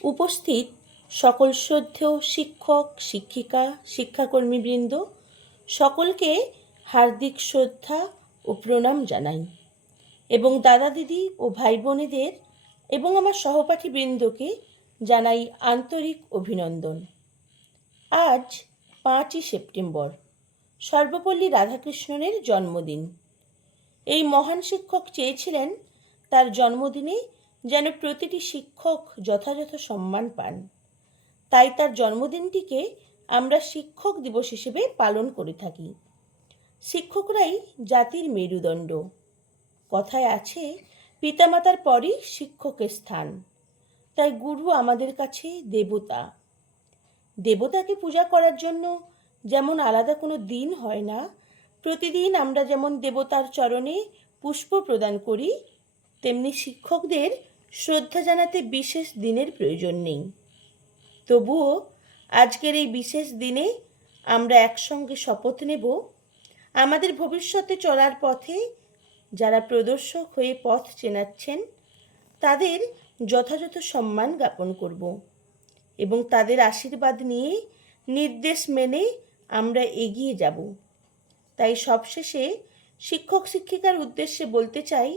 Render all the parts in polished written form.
উপস্থিত সকল শ্রদ্ধেয় শিক্ষক, শিক্ষিকা, শিক্ষাকর্মীবৃন্দ সকলকে হার্দিক শ্রদ্ধা ও প্রণাম জানাই এবং দাদা দিদি ও ভাই বোনেদের এবং আমার সহপাঠীবৃন্দকে জানাই আন্তরিক অভিনন্দন। আজ 5ই সেপ্টেম্বর সর্বপল্লী রাধাকৃষ্ণনের জন্মদিন। এই মহান শিক্ষক চেয়েছিলেন তার জন্মদিনে যেন প্রতিটি শিক্ষক যথাযথ সম্মান পান। তাই তার জন্মদিনটিকে আমরা শিক্ষক দিবস হিসেবে পালন করে থাকি। শিক্ষকরাই জাতির মেরুদণ্ড। কথায় আছে, পিতামাতার পরই শিক্ষকের স্থান। তাই গুরু আমাদের কাছে দেবতা। দেবতাকে পূজা করার জন্য যেমন আলাদা কোনো দিন হয় না, প্রতিদিন আমরা যেমন দেবতার চরণে পুষ্প প্রদান করি, তেমনি শিক্ষকদের শ্রদ্ধা জানাতে বিশেষ দিনের প্রয়োজন নেই। তবুও আজকের এই বিশেষ দিনে আমরা একসঙ্গে শপথ নেব, আমাদের ভবিষ্যতে চলার পথে যারা প্রদর্শক হয়ে পথ চেনাচ্ছেন তাদের যথাযথ সম্মান জ্ঞাপন করব এবং তাদের আশীর্বাদ নিয়ে নির্দেশ মেনে আমরা এগিয়ে যাব। তাই সবশেষে শিক্ষক শিক্ষিকার উদ্দেশ্যে বলতে চাই,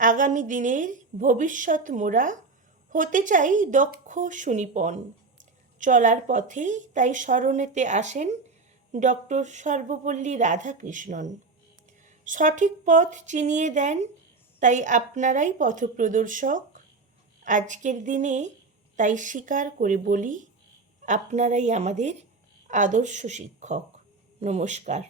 আগামী দিনের ভবিষ্যৎ মোরা হতে চাই দক্ষ সুনিপুণ। চলার পথে তাই স্মরণেতে আসেন ডক্টর সর্বপল্লী রাধাকৃষ্ণন। সঠিক পথ চিনিয়ে দেন, তাই আপনারাই পথপ্রদর্শক। আজকের দিনে তাই স্বীকার করে বলি, আপনারাই আমাদের আদর্শ শিক্ষক। নমস্কার।